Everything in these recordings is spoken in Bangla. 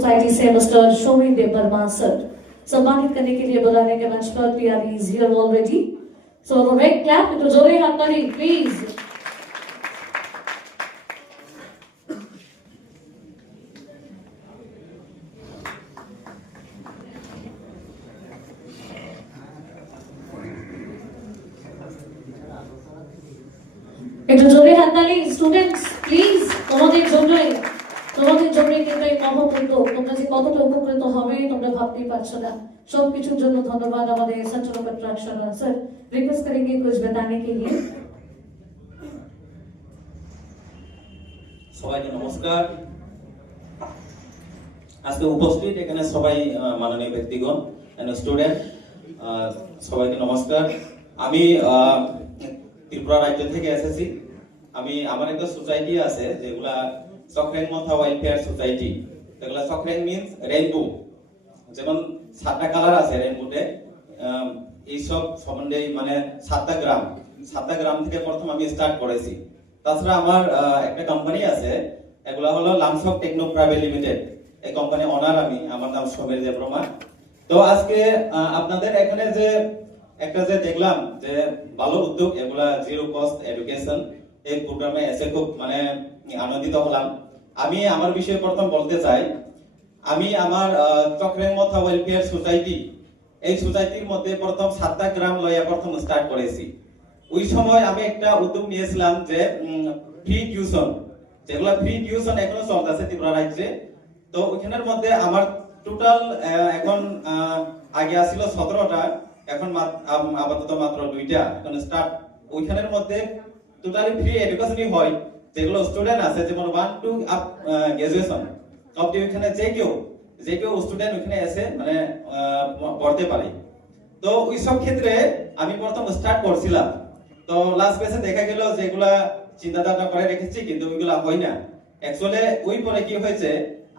सोसाइटी से मिस्टर शोमी देव वर्मा सर सम्मानित करने के लिए बुलाने के मंच पर PR is here already so a big clap तो जोरे हाथ ताली प्लीज। একটু জোরে হাততালি স্টুডেন্টস প্লিজ। তোমাদের জন্যই কিন্তু এই মহোৎসব তোমরা যে কতটা উপকৃত হবে তোমরা ভাবতেই পারছো না। সবকিছুর জন্য ধন্যবাদ আমাদের centre of attraction sir. Request करेंगे कुछ बताने के लिए। সবাইকে নমস্কার। আজকে উপস্থিত এখানে সবাই মাননীয় ব্যক্তিগণ এন্ড স্টুডেন্ট সবাইকে নমস্কার। আমি ত্রিপুরা রাজ্য থেকে এসেছি। আমি আমার একটা সোসাইটি আছে যেগুলা চক্রেং মথা ওয়েলফেয়ার সোসাইটি। যেগুলা চক্রেং মিন্স রেইনবো, যেমন 7টা কালার আছে রেইনবোতে। এইসব সম্বন্ধে মানে 7টা গ্রাম থেকে প্রথম আমি স্টার্ট করেছি। তাছাড়া আমার একটা কোম্পানি আছে, এগুলা হলো লামসক টেকনো প্রাইভেট লিমিটেড। এই কোম্পানি ওনার আমি, আমার নাম সমীর দেববর্মা। তো আজকে আপনাদের এখানে যে একটা যে দেখলাম যে ভালো উদ্যোগ, এগুলা জিরো কস্ট এডুকেশন, এই প্রোগ্রামে এসে খুব মানে আনন্দিত হলাম। আমি আমার বিষয়ে প্রথম বলতে চাই, আমি আমার চক্রেং মথা ওয়েলফেয়ার সোসাইটি, এই সোসাইটির মধ্যে প্রথম 7টা গ্রাম লয়া প্রথম স্টার্ট করেছি। ওই সময় আমি একটা উদ্যোগ নিয়েছিলাম যে ফ্রি টিউশন, যেগুলা ফ্রি টিউশন এখনো চলতেছে ত্রিপুরা রাজ্যে। তো ওইখানের মধ্যে আমার টোটাল এখন আগে আসছিল 17টা, এখন আপাতত মাত্র 2টা এখন স্টার্ট। ওইখানের মধ্যে টোটালি ফ্রি এডুকেশনই হয়, যেগুলো স্টুডেন্ট আছে যেমন 1 to আপ গ্রাজুয়েশন অবধি ওইখানে যে কেউ স্টুডেন্ট ওইখানে এসে মানে পড়তে পারে। তো ওই সব ক্ষেত্রে আমি প্রথম স্টার্ট করছিলাম। তো লাস্ট বেসে দেখা গেল যেগুলা চিন্তাধারা করে রেখেছি কিন্তু ওইগুলা হয় না। অ্যাকচুয়ালি ওই পরে কি হয়েছে,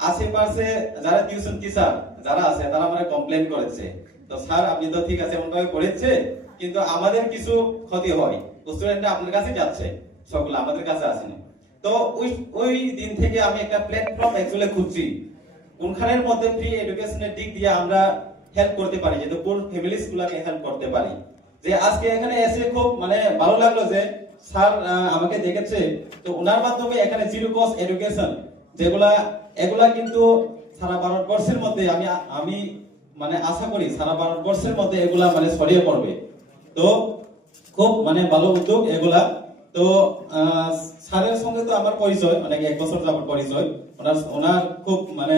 আশেপাশে যারা টিউশন টিচার যারা আছে তারা মানে কমপ্লেইন করেছে, তো স্যার আপনি তো ঠিক আছে এমন ভাবে পড়াচ্ছে কিন্তু আমাদের কিছু ক্ষতি হয়, স্টুডেন্টরা আপনার কাছে যাচ্ছে, সবগুলো আমাদের কাছে আসেনি। তো ওই দিন থেকে আমি একটা প্ল্যাটফর্ম অ্যাকচুয়ালি খুঁজছি কোনখানের মধ্যে ফ্রি এডুকেশনের দিক দিয়ে আমরা হেল্প করতে পারি, যেহেতু পুর ফ্যামিলিজ গুলাকে হেল্প করতে পারি। যে আজকে এখানে এসে খুব মানে ভালো লাগলো যে স্যার আমাকে দেখেছে, তো ওনার মাধ্যমে এখানে জিরো কস্ট এডুকেশন এগুলা কিন্তু সারা ভারতবর্ষের মধ্যে আমি মানে আশা করি সারা ভারতবর্ষের মধ্যে এগুলা মানে ছড়িয়ে পড়বে। তো খুব মানে ভালো উদ্যোগ এগুলা। তো স্যারের সঙ্গে তো আমার পরিচয় অনেক 1 বছর যাবত পরিচয়। ওনার খুব মানে